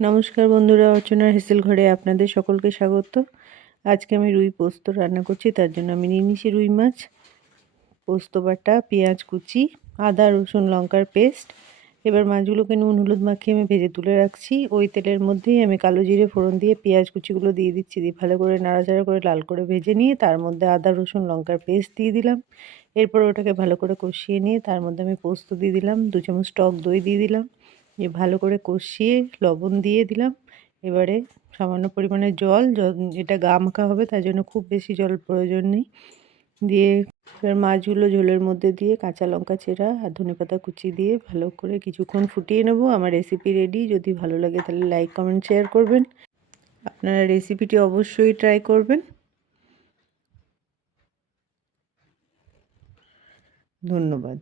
নমস্কার বন্ধুরা, অর্চনার হেসেল ঘরে আপনাদের সকলকে স্বাগত। আজকে আমি রুই পোস্ত রান্না করছি। তার জন্য আমি নিয়ে নিয়েছি রুই মাছ, পোস্ত বাটা, পেঁয়াজ কুচি, আদা রসুন লঙ্কার পেস্ট। এবার মাছগুলোকে নুন হলুদ মাখিয়ে আমি ভেজে তুলে রাখছি। ওই তেলের মধ্যেই আমি কালো জিরে ফোড়ন দিয়ে পেঁয়াজ কুচিগুলো দিয়ে দিচ্ছি, দিয়ে ভালো করে নাড়াচাড়া করে লাল করে ভেজে নিয়ে তার মধ্যে আদা রসুন লঙ্কার পেস্ট দিয়ে দিলাম। এরপর ওটাকে ভালো করে কষিয়ে নিয়ে তার মধ্যে আমি পোস্ত দিয়ে দিলাম, 2 চামচ টক দই দিয়ে দিলাম, দিয়ে ভালো করে কষিয়ে লবণ দিয়ে দিলাম। এবারে সামান্য পরিমাণে জল, এটা গা মাখা হবে তাই জন্য খুব বেশি জল প্রয়োজন নেই। দিয়ে এবার মাছগুলো ঝোলের মধ্যে দিয়ে কাঁচা লঙ্কা চেরা আর ধনেপাতা কুচি দিয়ে ভালো করে কিছুক্ষণ ফুটিয়ে নেব। আমার রেসিপি রেডি। যদি ভালো লাগে তাহলে লাইক কমেন্ট শেয়ার করবেন। আপনারা রেসিপিটি অবশ্যই ট্রাই করবেন। ধন্যবাদ।